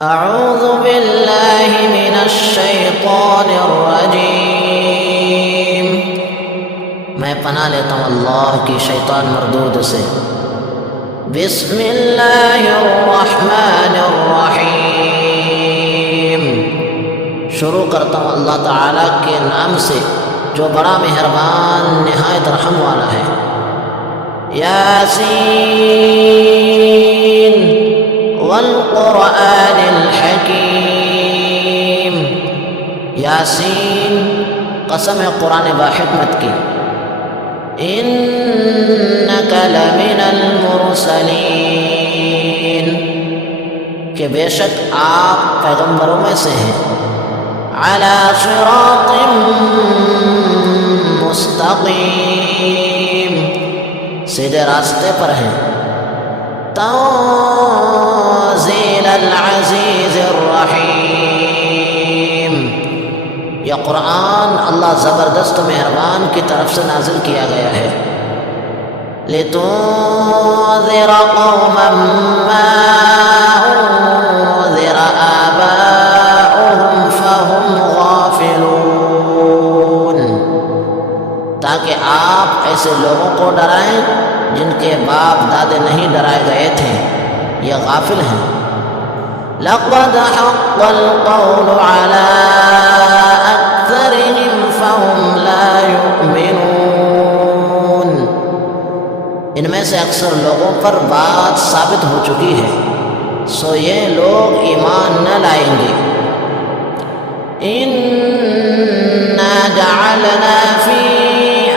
اعوذ باللہ من الشیطان الرجیم، میں پناہ لیتا ہوں اللہ کی شیطان مردود سے۔ بسم اللہ الرحمن الرحیم، شروع کرتا ہوں اللہ تعالیٰ کے نام سے جو بڑا مہربان نہایت رحم والا ہے۔ یاسین والقرآن الحکیم، یاسین قسم ہے قرآن باحکمت کی۔ انک لمن المرسلین، کہ بے شک آپ پیغمبروں میں سے ہیں۔ علی صراط مستقیم، سیدھے راستے پر ہیں۔ تنزیل العزیز الرحیم، یہ قرآن اللہ زبردست و مہربان کی طرف سے نازل کیا گیا ہے۔ لتنذر قوما ما انذر آباؤهم فهم غافلون، تاکہ آپ ایسے لوگوں کو ڈرائیں جن کے باپ دادے نہیں ڈرائے گئے تھے، یہ غافل ہیں۔ لقد حق القول على أكثرهم فهم لا يؤمنون، ان میں سے اکثر لوگوں پر بات ثابت ہو چکی ہے، سو یہ لوگ ایمان نہ لائیں گے۔ انا جعلنا في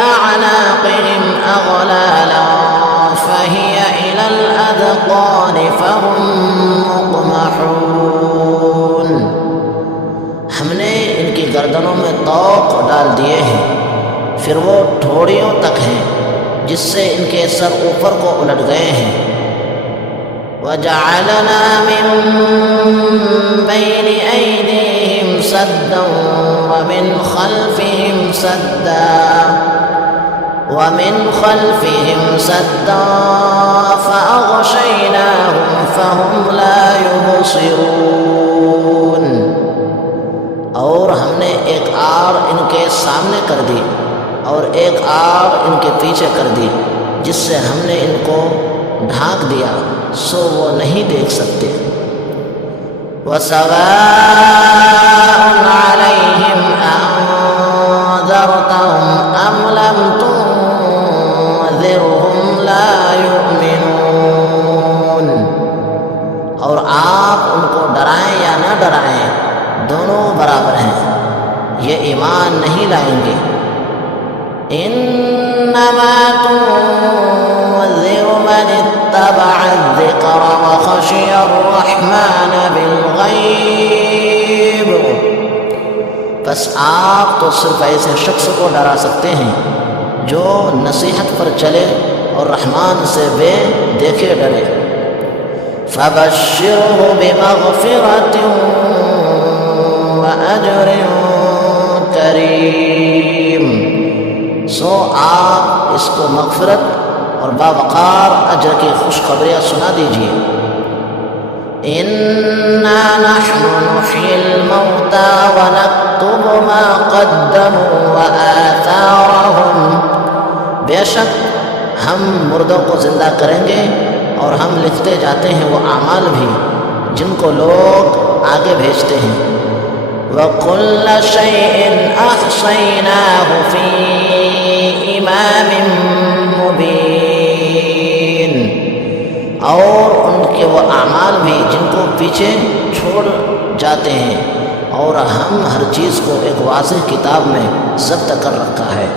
أعناقهم أغلالا فهي إلى الأذقان فهم مقمحون، ہم نے ان کی گردنوں میں طوق ڈال دیے ہیں، پھر وہ ٹھوڑیوں تک ہیں جس سے ان کے سر اوپر کو الٹ گئے ہیں۔ وَجَعَلْنَا مِن بَيْنِ أَيْدِيهِمْ سَدًّا وَمِنْ خَلْفِهِمْ سَدًّا فَأَغْشَيْنَاهُمْ فَهُمْ لَا يُبْصِرُونَ، اور ہم نے ایک آڑ ان کے سامنے کر دی اور ایک آڑ ان کے پیچھے کر دی، جس سے ہم نے ان کو ڈھانک دیا سو وہ نہیں دیکھ سکتے۔ وَسَوَاءٌ عَلَيْهِمْ أَنذَرْتَهُمْ أَمْ لَمْ تُنذِرْهُمْ لَا يُؤْمِنُونَ، اور آپ ان کو ڈرائیں یا نہ ڈرائیں دونوں برابر ہیں، یہ ایمان نہیں لائیں گے۔ انما تنذر من اتبع الذکر وخشی الرحمن بالغیب، بس آپ تو صرف ایسے شخص کو ڈرا سکتے ہیں جو نصیحت پر چلے اور رحمان سے بے دیکھے ڈرے۔ فبشرہ بمغفرۃ وَأَجْرٍ کریم، سو آپ اس کو مغفرت اور باوقار اجر کی خوشخبریاں سنا دیجیے۔ اِنَّا نَحْنُ نُحْيِي الْمَوْتَى وَنَكْتُبُ مَا قَدَّمُوا وَآثَارَهُمْ، بے شک ہم مردوں کو زندہ کریں گے اور ہم لکھتے جاتے ہیں وہ اعمال بھی جن کو لوگ آگے بھیجتے ہیں۔ وَكُلَّ شَيْءٍ أَحْصَيْنَاهُ فِي إِمَامٍ مُبِينٍ، اور ان کے وہ اعمال بھی جن کو پیچھے چھوڑ جاتے ہیں، اور ہم ہر چیز کو ایک واضح کتاب میں ضبط کر رکھا ہے۔